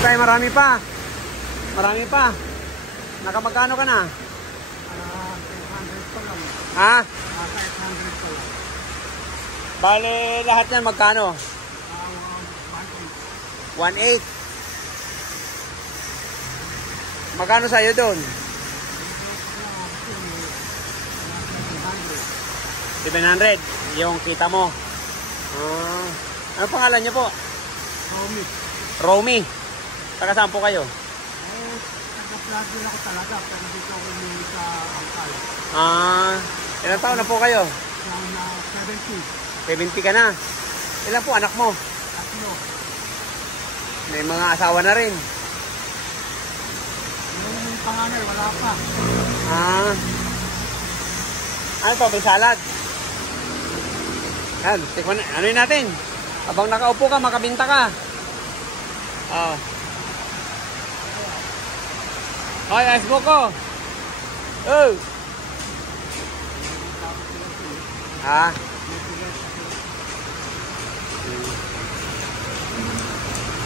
Tay, marami pa. Marami pa. Nakamagkano ka na? 800 pa lang. Ha? 800 pa lang. Bale, lahat yan magkano? 1.8. Magkano sa'yo doon? 700. Yung kita mo. Ano pangalan niyo po? Romy. Romy. Taga saan po kayo? Taga-vlogger ako talaga. Pero dito ako umuwi sa Angkal. Ilang taon na po kayo? 70. 70 ka na. Ilan po anak mo? Tatlo. May mga asawa na rin. Yung panganay, wala pa. Ano pa? May salad. Yan, tikman na. Ano yun natin? Habang nakaupo ka, makabinta ka. Hoy, ice mo ko. Oh. Ha?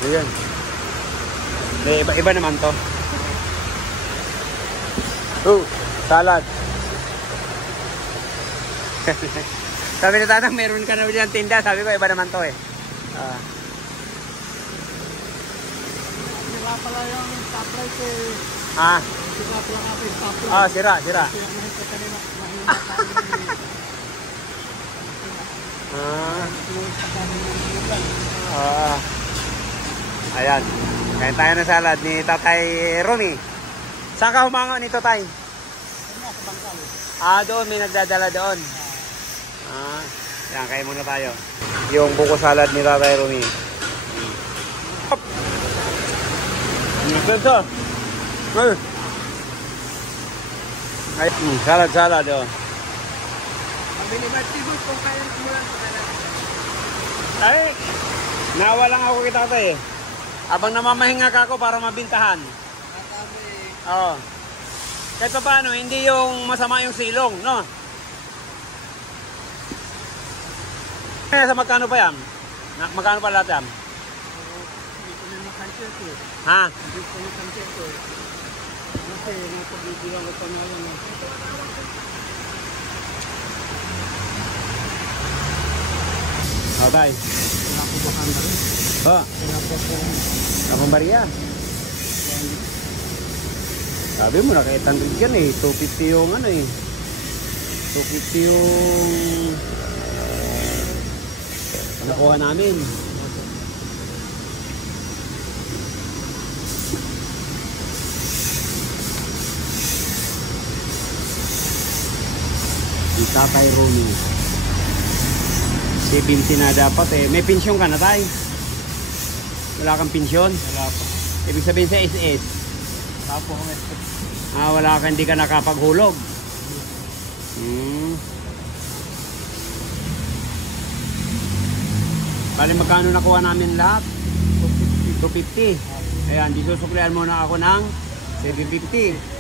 Ayan. Iba naman to. Salad. Sabi ni Tatang, meron ka na ulit ng tinda. Sabi ko, iba naman to eh. Sira pala yung stoplight eh. Sira pala natin yung stoplight. Sira. Sira na ito kanina. Ayan. Kain tayo ng salad ni Tatay Romy. Saan ka humango nito, Tay? Doon. May nagdadala doon. Yan, kain muna tayo. Yung buko salad ni Tatay Romy. Ito. Ay, salad. Mabili ba tibok kung kaya kumulang sa kanan? Ay, nawa lang ako kita Tay eh. Abang namamahinga ka ako para mabintahan. Oo. Kahit pa paano, hindi yung masama yung silong, no? Sa magkano pa yan? Magkano pa lahat yan? Hindi ko na makansya ko. Ha? Hindi ko na makansya ko. Kasi napagbibigyan ko pa nga lang. Tay. Wala ko bakan na rin. Wala po po. Kapang bariya. Sabi mo, naka 800 yan eh. 250 yung ano eh. 250 yung nakuha namin. Di Tatay Romy. 70 na dapat eh. May pensyon ka na, Tay? Wala kang pensyon? Wala po. Ibig sabihin sa SS? Wala po kami. Wala ka, hindi ka nakapaghulog. Bali, magkano nakuha namin lahat? 250. Ayan, di susuklian muna ako ng 750.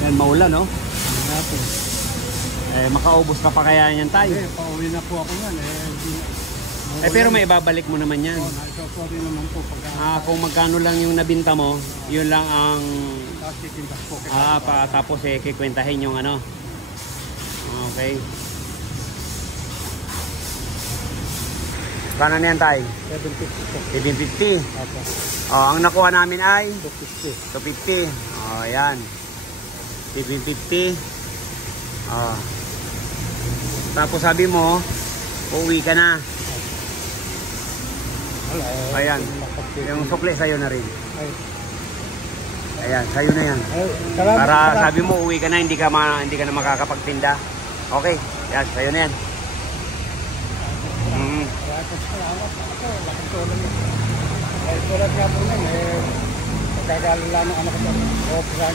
Yan, maulan, no? Wala po. Makaubos ka pa kaya yan, Tay? Pauwi na po ako yan. Pero may ibabalik mo naman yan. Ito rin naman po. Kung magkano lang yung nabinta mo, yun lang ang... po. Tapos kikwentahin yung ano. Okay. Kano na yan, Tay? 750 po. 750. Ang nakuha namin ay? 250. 250. Yan. 750. Tapos sabi mo, uuwi ka na. Ayan. Yung sukli sa'yo na rin. Ayan, sa'yo na yan. Para sabi mo, uwi ka na, hindi ka na makakapagtinda. Okay. Yan, sa'yo na yan.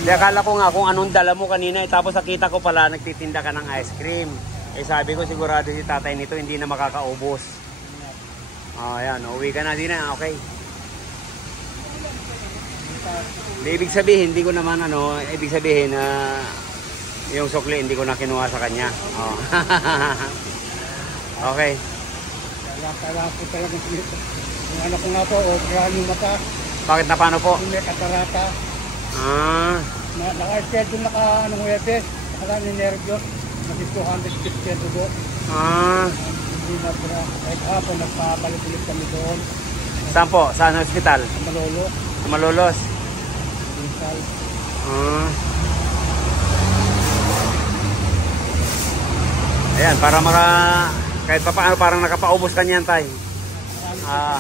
Di, akala ko nga kung anong dala mo kanina, tapos nakita ko pala nagtitinda ka ng ice cream. Sabi ko sigurado si tatay nito hindi na makakaubos. Ayan, uwi ka na din na, okay. Ibig sabihin, hindi ko naman ano, ibig sabihin na yung sukli hindi ko na kinuha sa kanya. Oh. Okay. Kailangan po talaga dito. Yung anak ko nga po, operahan yung mata. Bakit na paano po? May katarata. Ah. Naka-schedule anong Webes. Akala ni nervyos. Naging 250 po. Ah. Hindi na po na. Kahit hapon, nagpapalik ulit kami doon. Saan po? Saan hospital? Sa Malolo. Sa Malolos. Vinsal. Ah. Ayan, para kahit pa paano parang nakapaubos ka niyan, tay. Ah.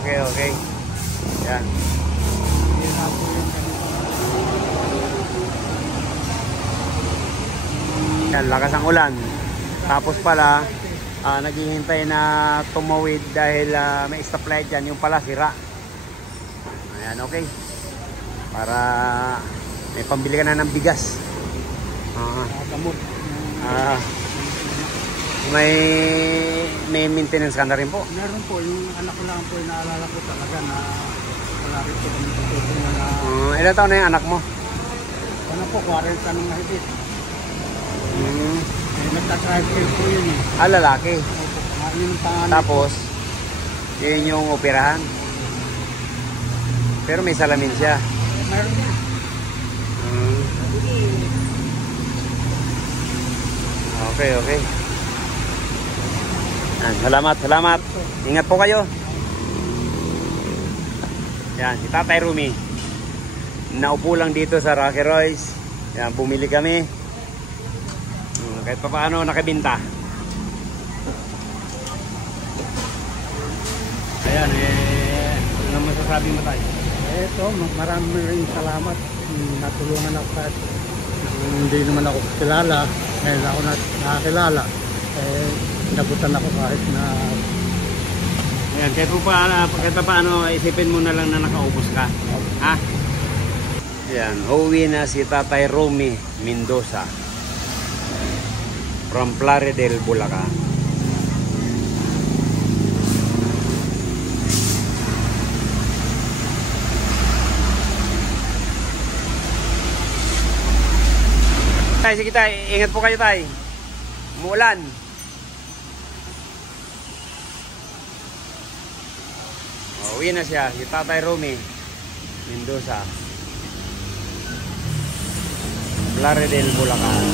Okay, okay. Ayan. Ayan, lakas ang ulan. Tapos pala, naghihintay na tumawid dahil may stoplight dyan. Yung pala, sira. Ayan, okay. Para may pambili ka na ng bigas. May maintenance ka na rin po? Meron po, yung anak ko lang po, naalala ko talaga na wala rin po kami tutulungan na... Ilan taon na yung anak mo? Ano po, 40 nung nahigit. Nagtatrial po yun eh. Lalaki. Opo, tapos, yun yung operahan. Pero may salamin siya. Meron din. Okay, okay. Salamat, salamat. Ingat po kayo. Yan, si Tatay Rumi. Naupo lang dito sa Rocky Royce. Yan, bumili kami. Kahit pa paano nakabinta. Ayan, ano masasabi mo tayo? Ito, maraming rin salamat. Natulungan ako kahit hindi naman ako kilala. Ngayon ako nakakilala. Nabutan ako kahit na... Ayan, kahit pa paano isipin mo na lang na nakaubos ka. Ha? Ayan, uwi na si Tatay Rumi Mendoza from Plaridel, Bulacan. Tay, sige tay, ingat po kayo tay. Umuulan. Uwi na siya, si Tatay Rumi Mendoza, Plaridel, Bulacan.